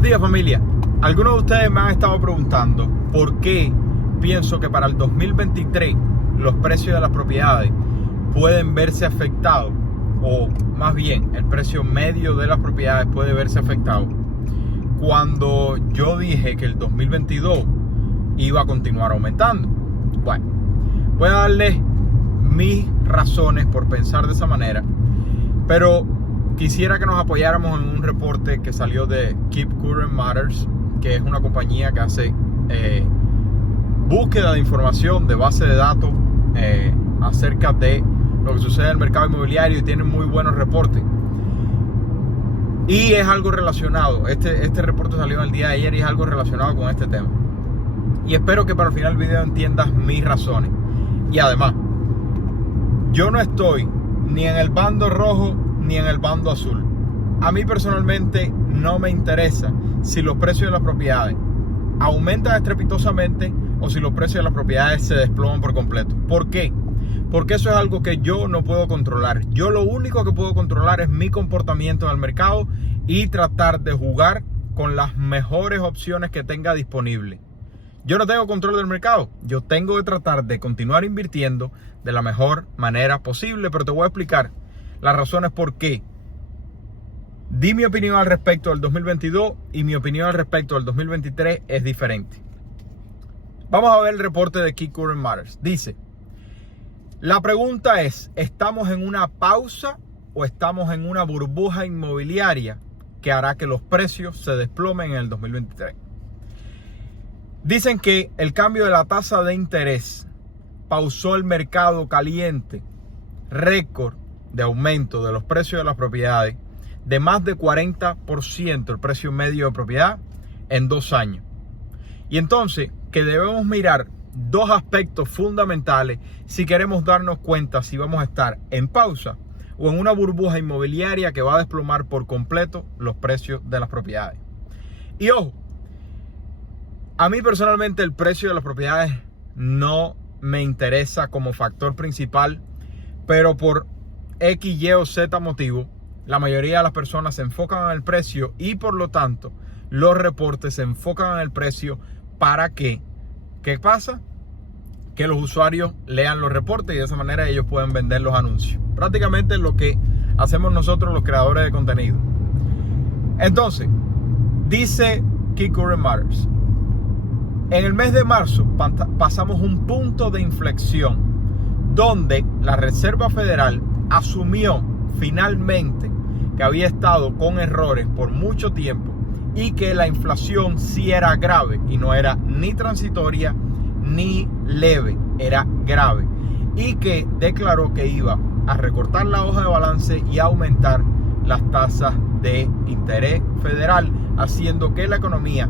Buenos días, familia. Algunos de ustedes me han estado preguntando por qué pienso que para el 2023 los precios de las propiedades pueden verse afectados, o más bien el precio medio de las propiedades puede verse afectado, cuando yo dije que el 2022 iba a continuar aumentando. Bueno, voy a darles mis razones por pensar de esa manera, pero quisiera que nos apoyáramos en un reporte que salió de Keep Current Matters, que es una compañía que hace búsqueda de información de base de datos acerca de lo que sucede en el mercado inmobiliario, y tienen muy buenos reportes. Y es algo relacionado, este reporte salió en el día de ayer y es algo relacionado con este tema. Y espero que para el final del video entiendas mis razones. Y además, yo no estoy ni en el bando rojo ni en el bando azul. A mí personalmente no me interesa si los precios de las propiedades aumentan estrepitosamente o si los precios de las propiedades se desploman por completo. ¿Por qué? Porque eso es algo que yo no puedo controlar. Yo lo único que puedo controlar es mi comportamiento en el mercado y tratar de jugar con las mejores opciones que tenga disponible. Yo no tengo control del mercado. Yo tengo que tratar de continuar invirtiendo de la mejor manera posible, pero te voy a explicar las razones por qué. Di mi opinión al respecto del 2022 y mi opinión al respecto del 2023 es diferente. Vamos a ver el reporte de Keep Current Matters. Dice, la pregunta es, ¿estamos en una pausa o estamos en una burbuja inmobiliaria que hará que los precios se desplomen en el 2023? Dicen que el cambio de la tasa de interés pausó el mercado caliente, récord de aumento de los precios de las propiedades de más de 40% el precio medio de propiedad en 2 años. Y entonces que debemos mirar dos aspectos fundamentales si queremos darnos cuenta si vamos a estar en pausa o en una burbuja inmobiliaria que va a desplomar por completo los precios de las propiedades. Y ojo, a mí personalmente el precio de las propiedades no me interesa como factor principal, pero por X, Y o Z motivo, la mayoría de las personas se enfocan en el precio y por lo tanto los reportes se enfocan en el precio para que, ¿qué pasa? Que los usuarios lean los reportes y de esa manera ellos pueden vender los anuncios. Prácticamente lo que hacemos nosotros los creadores de contenido. Entonces, dice Keep Current Matters, en el mes de marzo pasamos un punto de inflexión donde la Reserva Federal asumió finalmente que había estado con errores por mucho tiempo y que la inflación sí era grave y no era ni transitoria ni leve, era grave, y que declaró que iba a recortar la hoja de balance y aumentar las tasas de interés federal, haciendo que la economía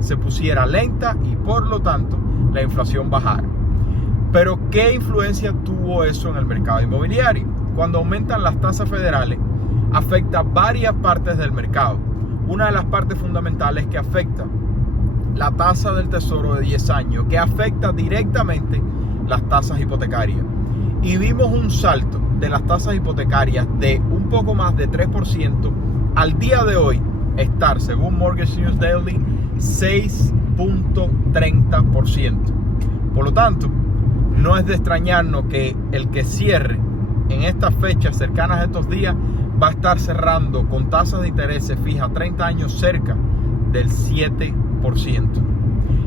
se pusiera lenta y por lo tanto la inflación bajara. Pero ¿qué influencia tuvo eso en el mercado inmobiliario? Cuando aumentan las tasas federales, afecta varias partes del mercado. Una de las partes fundamentales que afecta la tasa del tesoro de 10 años, que afecta directamente las tasas hipotecarias. Y vimos un salto de las tasas hipotecarias de un poco más de 3% al día de hoy estar, según Mortgage News Daily, 6.30%. Por lo tanto, no es de extrañarnos que el que cierre en estas fechas cercanas a estos días va a estar cerrando con tasas de interés fija 30 años cerca del 7%.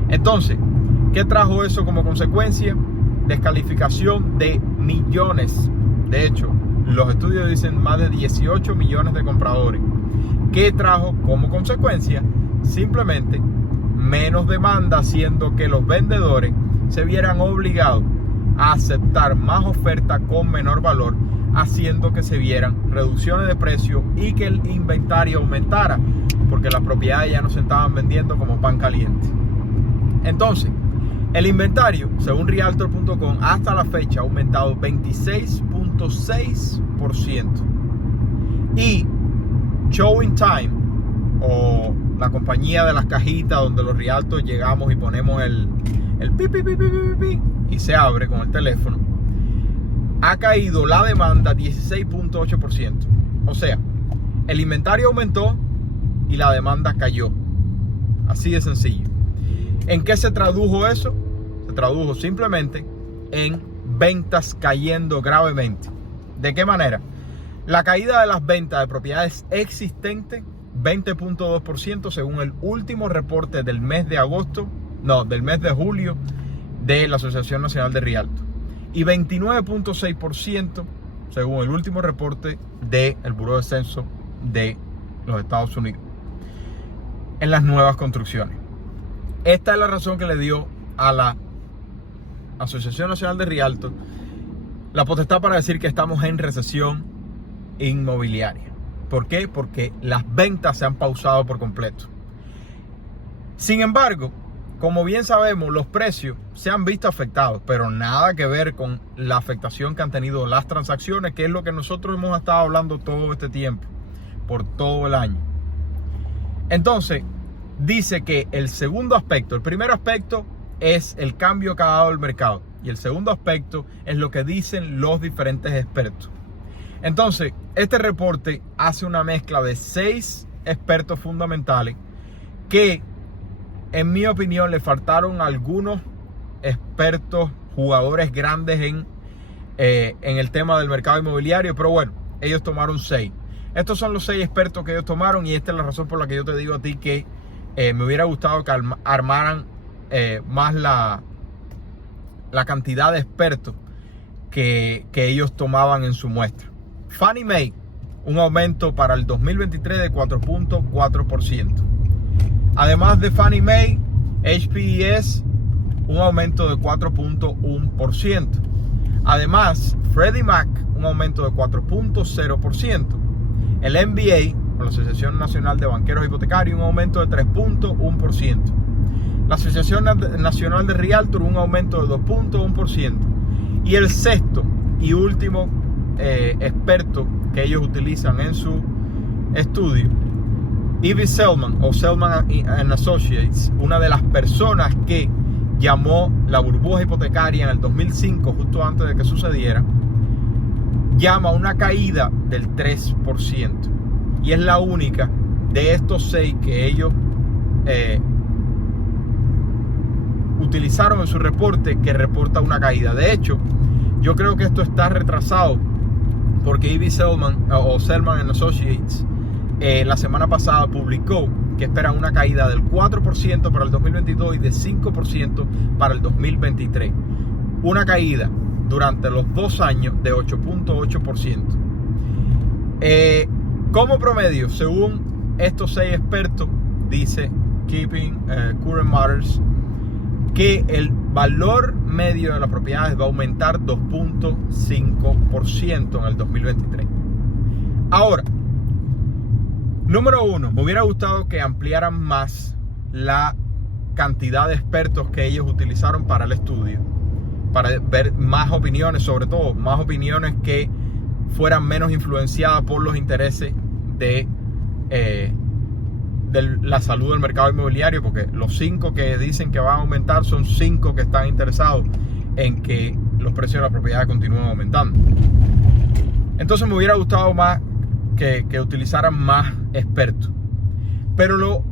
Entonces, ¿qué trajo eso como consecuencia? Descalificación de millones. De hecho, los estudios dicen más de 18 millones de compradores. ¿Qué trajo como consecuencia? Simplemente menos demanda, haciendo que los vendedores se vieran obligados a aceptar más oferta con menor valor, haciendo que se vieran reducciones de precio y que el inventario aumentara, porque las propiedades ya no se estaban vendiendo como pan caliente. Entonces, el inventario, según Realtor.com, hasta la fecha ha aumentado 26.6%. Y Showing Time, o la compañía de las cajitas donde los realtors llegamos y ponemos el pi, pi, pi, pi, pi, pi, y se abre con el teléfono, ha caído la demanda 16.8%. O sea, el inventario aumentó y la demanda cayó. Así de sencillo. ¿En qué se tradujo eso? Se tradujo simplemente en ventas cayendo gravemente. ¿De qué manera? La caída de las ventas de propiedades existentes, 20.2% según el último reporte del mes de julio de la Asociación Nacional de Realtor. Y 29.6% según el último reporte del Buró de Censo de los Estados Unidos en las nuevas construcciones. Esta es la razón que le dio a la Asociación Nacional de Realtor la potestad para decir que estamos en recesión inmobiliaria. ¿Por qué? Porque las ventas se han pausado por completo. Sin embargo, como bien sabemos, los precios se han visto afectados, pero nada que ver con la afectación que han tenido las transacciones, que es lo que nosotros hemos estado hablando todo este tiempo, por todo el año. Entonces, dice que el segundo aspecto, el primer aspecto es el cambio que ha dado el mercado, y el segundo aspecto es lo que dicen los diferentes expertos. Entonces, este reporte hace una mezcla de 6 expertos fundamentales que, en mi opinión, le faltaron algunos expertos, jugadores grandes en el tema del mercado inmobiliario, pero bueno, ellos tomaron 6. Estos son los 6 expertos que ellos tomaron, y esta es la razón por la que yo te digo a ti que me hubiera gustado que armaran más la cantidad de expertos que ellos tomaban en su muestra. Fannie Mae, un aumento para el 2023 de 4.4%. Además de Fannie Mae, HPS, un aumento de 4.1%. Además, Freddie Mac, un aumento de 4.0%. El MBA, la Asociación Nacional de Banqueros Hipotecarios, un aumento de 3.1%. La Asociación Nacional de Realtor, un aumento de 2.1%. Y el sexto y último experto que ellos utilizan en su estudio, Ivy Selman o Selman & Associates, una de las personas que llamó la burbuja hipotecaria en el 2005, justo antes de que sucediera, llama una caída del 3%. Y es la única de estos 6 que ellos utilizaron en su reporte que reporta una caída. De hecho, yo creo que esto está retrasado porque Ivy Selman o Selman & Associates la semana pasada publicó que esperan una caída del 4% para el 2022 y de 5% para el 2023. Una caída durante los 2 años de 8.8%. Como promedio, según estos 6 expertos, dice Keeping Current Matters, que el valor medio de las propiedades va a aumentar 2.5% en el 2023. Ahora, número 1, me hubiera gustado que ampliaran más la cantidad de expertos que ellos utilizaron para el estudio, para ver más opiniones, sobre todo más opiniones que fueran menos influenciadas por los intereses de la salud del mercado inmobiliario, porque los 5 que dicen que van a aumentar son 5 que están interesados en que los precios de las propiedades continúen aumentando. Entonces me hubiera gustado más que utilizaran más expertos. Pero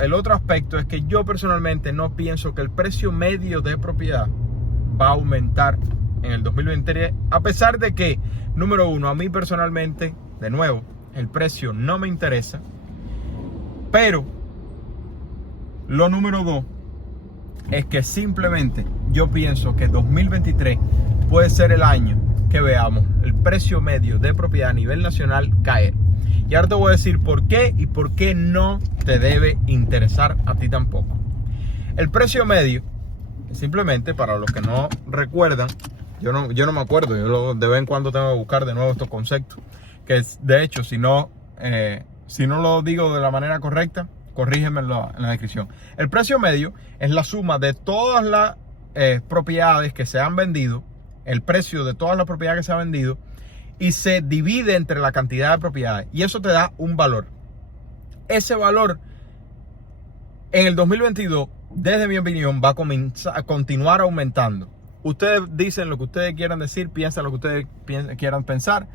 el otro aspecto es que yo personalmente no pienso que el precio medio de propiedad va a aumentar en el 2023, a pesar de que, número 1, a mí personalmente, de nuevo, el precio no me interesa. Pero lo número 2 es que simplemente yo pienso que 2023 puede ser el año que veamos el precio medio de propiedad a nivel nacional caer. Y ahora te voy a decir por qué y por qué no te debe interesar a ti tampoco. El precio medio, simplemente para los que no recuerdan, yo no me acuerdo, de vez en cuando tengo que buscar de nuevo estos conceptos, que de hecho si no lo digo de la manera correcta, corrígeme en la descripción. El precio medio es la suma de todas las propiedades que se han vendido, el precio de todas las propiedades que se han vendido, y se divide entre la cantidad de propiedades. Y eso te da un valor. Ese valor en el 2022, desde mi opinión, va a continuar aumentando. Ustedes dicen lo que ustedes quieran decir, piensan lo que ustedes quieran pensar.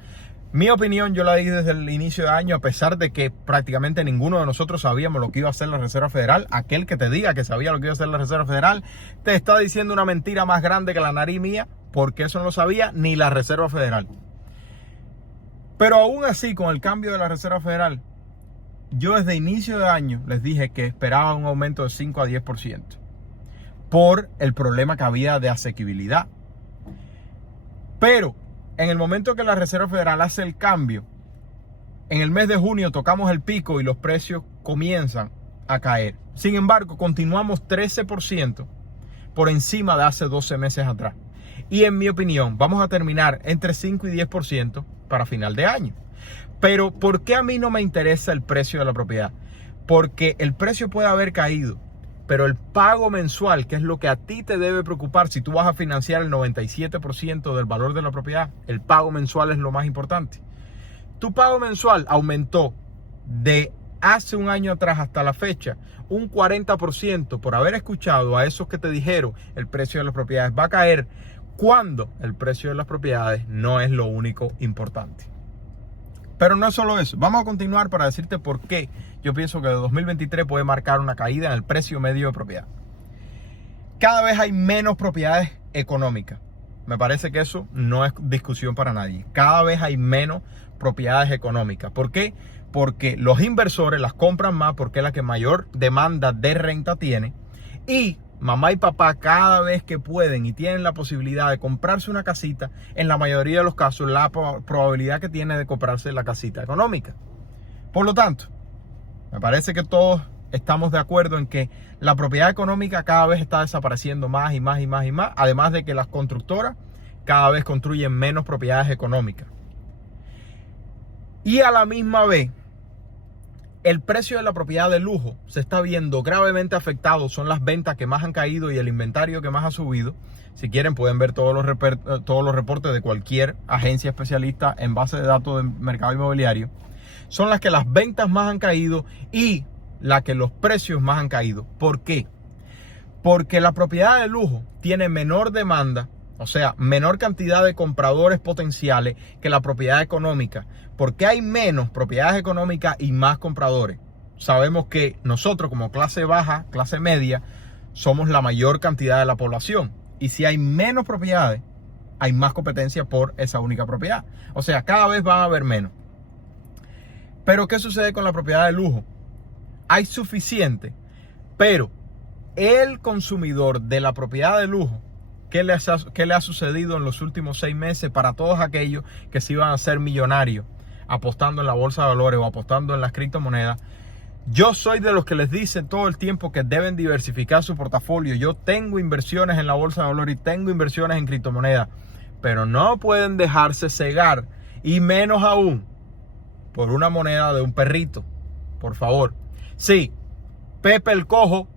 Mi opinión yo la di desde el inicio de año, a pesar de que prácticamente ninguno de nosotros sabíamos lo que iba a hacer la Reserva Federal. Aquel que te diga que sabía lo que iba a hacer la Reserva Federal te está diciendo una mentira más grande que la nariz mía, porque eso no lo sabía ni la Reserva Federal. Pero aún así, con el cambio de la Reserva Federal, yo desde inicio de año les dije que esperaba un aumento de 5 a 10% por el problema que había de asequibilidad. Pero en el momento que la Reserva Federal hace el cambio, en el mes de junio tocamos el pico y los precios comienzan a caer. Sin embargo, continuamos 13% por encima de hace 12 meses atrás. Y en mi opinión, vamos a terminar entre 5 y 10% para final de año. Pero ¿por qué a mí no me interesa el precio de la propiedad? Porque el precio puede haber caído, pero el pago mensual, que es lo que a ti te debe preocupar si tú vas a financiar el 97% del valor de la propiedad, el pago mensual es lo más importante. Tu pago mensual aumentó de hace un año atrás hasta la fecha un 40% por haber escuchado a esos que te dijeron el precio de las propiedades va a caer, cuando el precio de las propiedades no es lo único importante. Pero no es solo eso. Vamos a continuar para decirte por qué yo pienso que 2023 puede marcar una caída en el precio medio de propiedad. Cada vez hay menos propiedades económicas. Me parece que eso no es discusión para nadie. Cada vez hay menos propiedades económicas. ¿Por qué? Porque los inversores las compran más, porque es la que mayor demanda de renta tiene. Y mamá y papá, cada vez que pueden y tienen la posibilidad de comprarse una casita, en la mayoría de los casos la probabilidad que tiene de comprarse la casita económica. Por lo tanto, me parece que todos estamos de acuerdo en que la propiedad económica cada vez está desapareciendo más y más y más y más, además de que las constructoras cada vez construyen menos propiedades económicas. Y a la misma vez, el precio de la propiedad de lujo se está viendo gravemente afectado. Son las ventas que más han caído y el inventario que más ha subido. Si quieren pueden ver todos los reportes de cualquier agencia especialista en base de datos de mercado inmobiliario. Son las que las ventas más han caído y las que los precios más han caído. ¿Por qué? Porque la propiedad de lujo tiene menor demanda, o sea, menor cantidad de compradores potenciales que la propiedad económica. Porque hay menos propiedades económicas y más compradores. Sabemos que nosotros como clase baja, clase media, somos la mayor cantidad de la población. Y si hay menos propiedades, hay más competencia por esa única propiedad. O sea, cada vez van a haber menos. Pero ¿qué sucede con la propiedad de lujo? Hay suficiente, pero el consumidor de la propiedad de lujo, ¿qué le ha sucedido en los últimos 6 meses para todos aquellos que se iban a hacer millonarios apostando en la bolsa de valores o apostando en las criptomonedas? Yo soy de los que les dicen todo el tiempo que deben diversificar su portafolio. Yo tengo inversiones en la bolsa de valores y tengo inversiones en criptomonedas, pero no pueden dejarse cegar, y menos aún por una moneda de un perrito. Por favor. Sí, Pepe el Cojo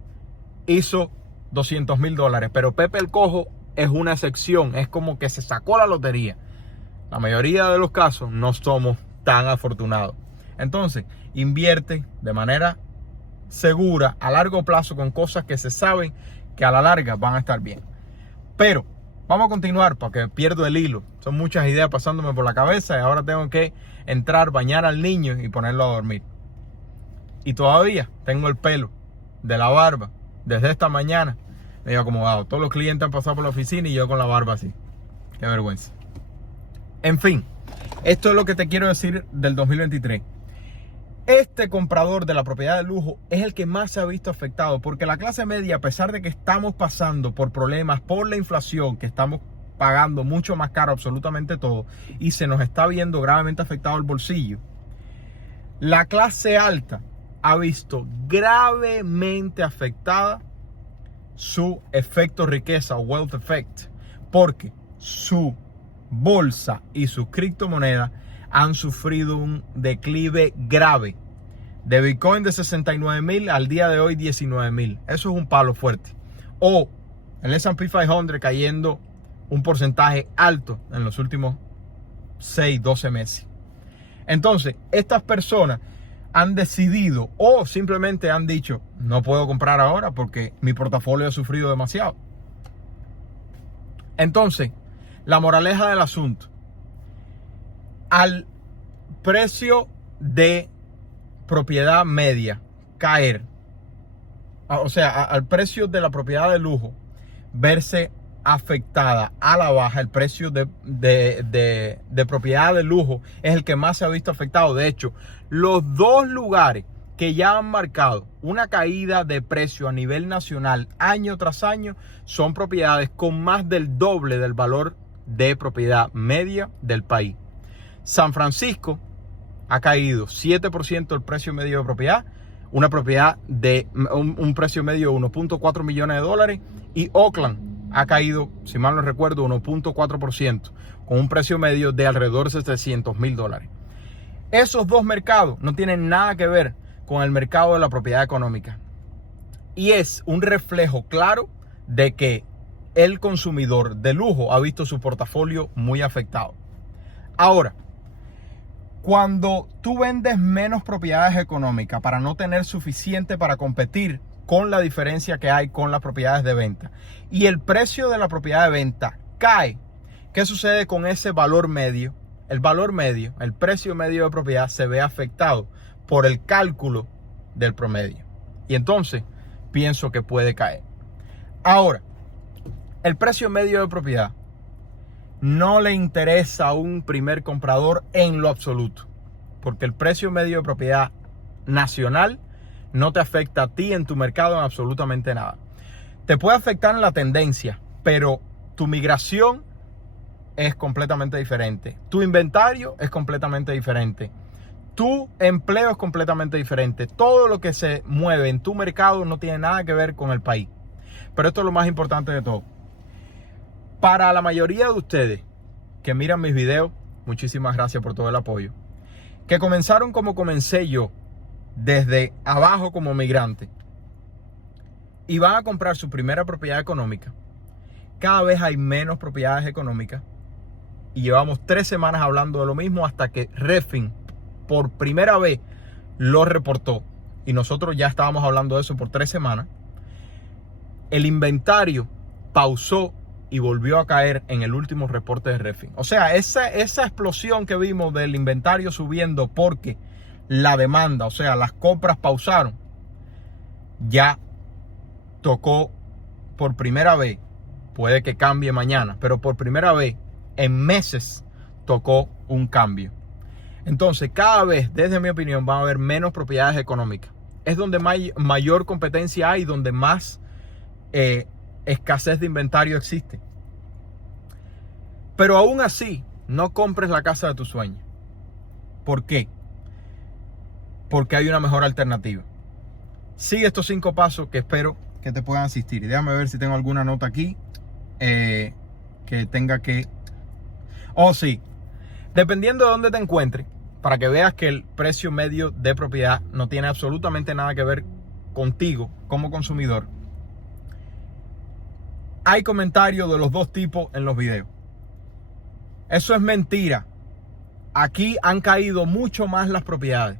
hizo $200,000, pero Pepe el Cojo es una excepción, es como que se sacó la lotería. La mayoría de los casos no somos tan afortunados. Entonces, invierte de manera segura a largo plazo con cosas que se saben que a la larga van a estar bien. Pero vamos a continuar porque pierdo el hilo. Son muchas ideas pasándome por la cabeza y ahora tengo que entrar, bañar al niño y ponerlo a dormir. Y todavía tengo el pelo de la barba desde esta mañana medio acomodado. Todos los clientes han pasado por la oficina y yo con la barba así. Qué vergüenza. En fin, esto es lo que te quiero decir del 2023. Este comprador de la propiedad de lujo es el que más se ha visto afectado, porque la clase media, a pesar de que estamos pasando por problemas por la inflación, que estamos pagando mucho más caro absolutamente todo y se nos está viendo gravemente afectado el bolsillo, la clase alta ha visto gravemente afectada su efecto riqueza o wealth effect, porque su bolsa y sus criptomonedas han sufrido un declive grave. De Bitcoin de 69,000 al día de hoy 19,000. Eso es un palo fuerte. O el S&P 500 cayendo un porcentaje alto en los últimos 6, 12 meses. Entonces, estas personas han decidido o simplemente han dicho, no puedo comprar ahora porque mi portafolio ha sufrido demasiado. Entonces, la moraleja del asunto, al precio de propiedad media caer, o sea, al precio de la propiedad de lujo verse afectada a la baja, el precio de propiedad de lujo es el que más se ha visto afectado. De hecho, los dos lugares que ya han marcado una caída de precio a nivel nacional año tras año son propiedades con más del doble del valor de propiedad media del país. San Francisco ha caído 7% el precio medio de propiedad, una propiedad de un precio medio de 1.4 millones de dólares, y Oakland ha caído, si mal no recuerdo, 1.4%, con un precio medio de alrededor de $700,000. Esos dos mercados no tienen nada que ver con el mercado de la propiedad económica, y es un reflejo claro de que el consumidor de lujo ha visto su portafolio muy afectado. Ahora, cuando tú vendes menos propiedades económicas para no tener suficiente para competir con la diferencia que hay con las propiedades de venta, y el precio de la propiedad de venta cae, ¿qué sucede con ese valor medio? El valor medio, el precio medio de propiedad se ve afectado por el cálculo del promedio, y entonces pienso que puede caer. Ahora, el precio medio de propiedad no le interesa a un primer comprador en lo absoluto, porque el precio medio de propiedad nacional no te afecta a ti en tu mercado en absolutamente nada. Te puede afectar en la tendencia, pero tu migración es completamente diferente. Tu inventario es completamente diferente. Tu empleo es completamente diferente. Todo lo que se mueve en tu mercado no tiene nada que ver con el país. Pero esto es lo más importante de todo. Para la mayoría de ustedes que miran mis videos, muchísimas gracias por todo el apoyo. Que comenzaron como comencé yo, desde abajo como migrante, y van a comprar su primera propiedad económica. Cada vez hay menos propiedades económicas, y llevamos 3 semanas hablando de lo mismo hasta que Redfin por primera vez lo reportó, y nosotros ya estábamos hablando de eso por 3 semanas. El inventario pausó y volvió a caer en el último reporte de Redfin. O sea, esa explosión que vimos del inventario subiendo porque la demanda, o sea, las compras pausaron, ya tocó por primera vez, puede que cambie mañana, pero por primera vez en meses tocó un cambio. Entonces, cada vez, desde mi opinión, van a haber menos propiedades económicas. Es donde mayor competencia hay, donde más escasez de inventario existe. Pero aún así, no compres la casa de tus sueños. ¿Por qué? Porque hay una mejor alternativa. Sigue estos 5 pasos que espero que te puedan asistir. Y déjame ver si tengo alguna nota aquí que tenga que... Oh, sí. Dependiendo de dónde te encuentres, para que veas que el precio medio de propiedad no tiene absolutamente nada que ver contigo como consumidor. Hay comentarios de los dos tipos en los videos. Eso es mentira. Aquí han caído mucho más las propiedades.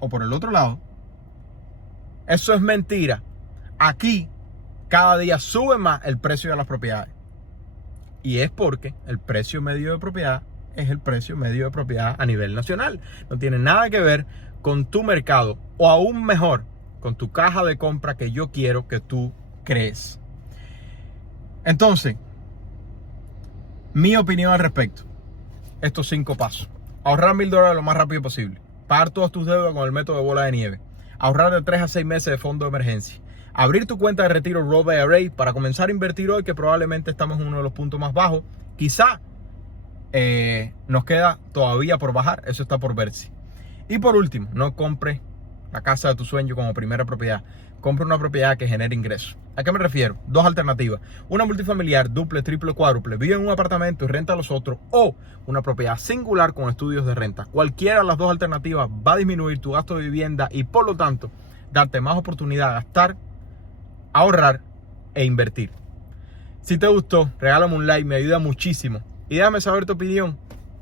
O por el otro lado, eso es mentira. Aquí cada día sube más el precio de las propiedades. Y es porque el precio medio de propiedad es el precio medio de propiedad a nivel nacional. No tiene nada que ver con tu mercado, o aún mejor, con tu caja de compra que yo quiero que tú crees. Entonces, mi opinión al respecto, estos 5 pasos: ahorrar $1,000 lo más rápido posible, pagar todas tus deudas con el método de bola de nieve, ahorrar de 3 a 6 meses de fondo de emergencia, abrir tu cuenta de retiro Roth IRA para comenzar a invertir hoy, que probablemente estamos en uno de los puntos más bajos. Quizá nos queda todavía por bajar, eso está por verse. Y por último, no compres la casa de tu sueño como primera propiedad. Compra una propiedad que genere ingresos. ¿A qué me refiero? 2 alternativas: una multifamiliar, duple, triple, cuádruple, vive en un apartamento y renta a los otros, o una propiedad singular con estudios de renta. Cualquiera de las 2 alternativas va a disminuir tu gasto de vivienda y, por lo tanto, darte más oportunidad de gastar, ahorrar e invertir. Si te gustó, regálame un like, me ayuda muchísimo. Y déjame saber tu opinión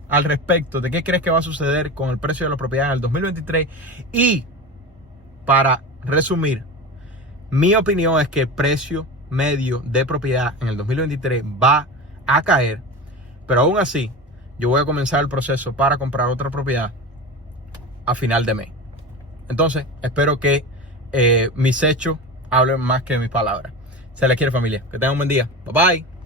al respecto de qué crees que va a suceder con el precio de la propiedad en el 2023. Y para resumir, mi opinión es que el precio medio de propiedad en el 2023 va a caer. Pero aún así, yo voy a comenzar el proceso para comprar otra propiedad a final de mes. Entonces, espero que mis hechos hablen más que mis palabras. Se les quiere, familia. Que tengan un buen día. Bye bye.